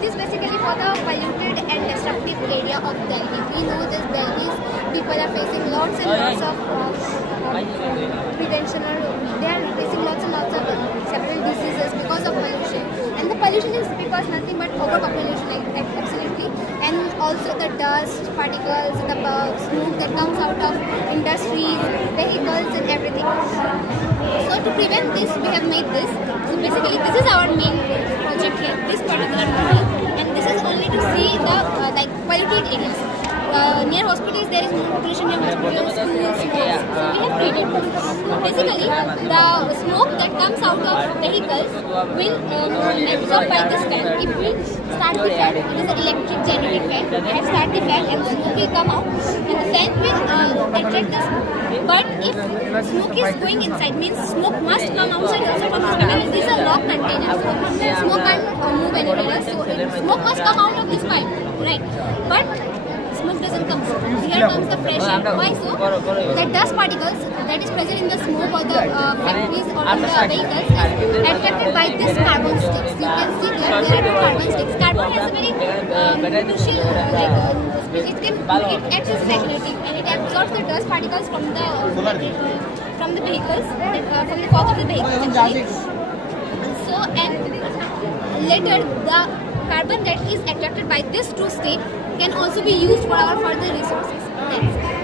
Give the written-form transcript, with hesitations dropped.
This is basically for the polluted and destructive area of Delhi. We know that Delhi's people are facing lots and lots of prevention, or they are facing lots and lots of several diseases because of pollution. And the pollution is because nothing but overpopulation, like absolutely. And also the dust particles, the smoke that comes out of industries, vehicles, and everything. So to prevent this, we have made this. So basically, this is our main project here, this particular movie, and this is only to see the polluted areas. Near hospitals, there is more population near hospitals, schools, malls. So we have created this. Basically, the smoke that comes out of vehicles will absorb by this fan. It will start the fan. It is an electric generated fan. It will start the fan, and the smoke will come out, and the fan will attract the smoke. But if smoke is going inside, means smoke must come outside also from this container. This is a locked container, so smoke can't move anywhere. So smoke must come out of this pipe, right? But smoke doesn't come. So here comes the fresh air. Why so? The dust particles that is present in the smoke or the factories or in the vehicles is attracted by this carbon sticks. You can see there are two carbon sticks. Carbon has a very crucial it acts as regulating, and it absorbs the dust particles from the vehicles, from the fog of the vehicles actually. So and later the carbon that is attracted by this two state can also be used for our further resources. Thanks.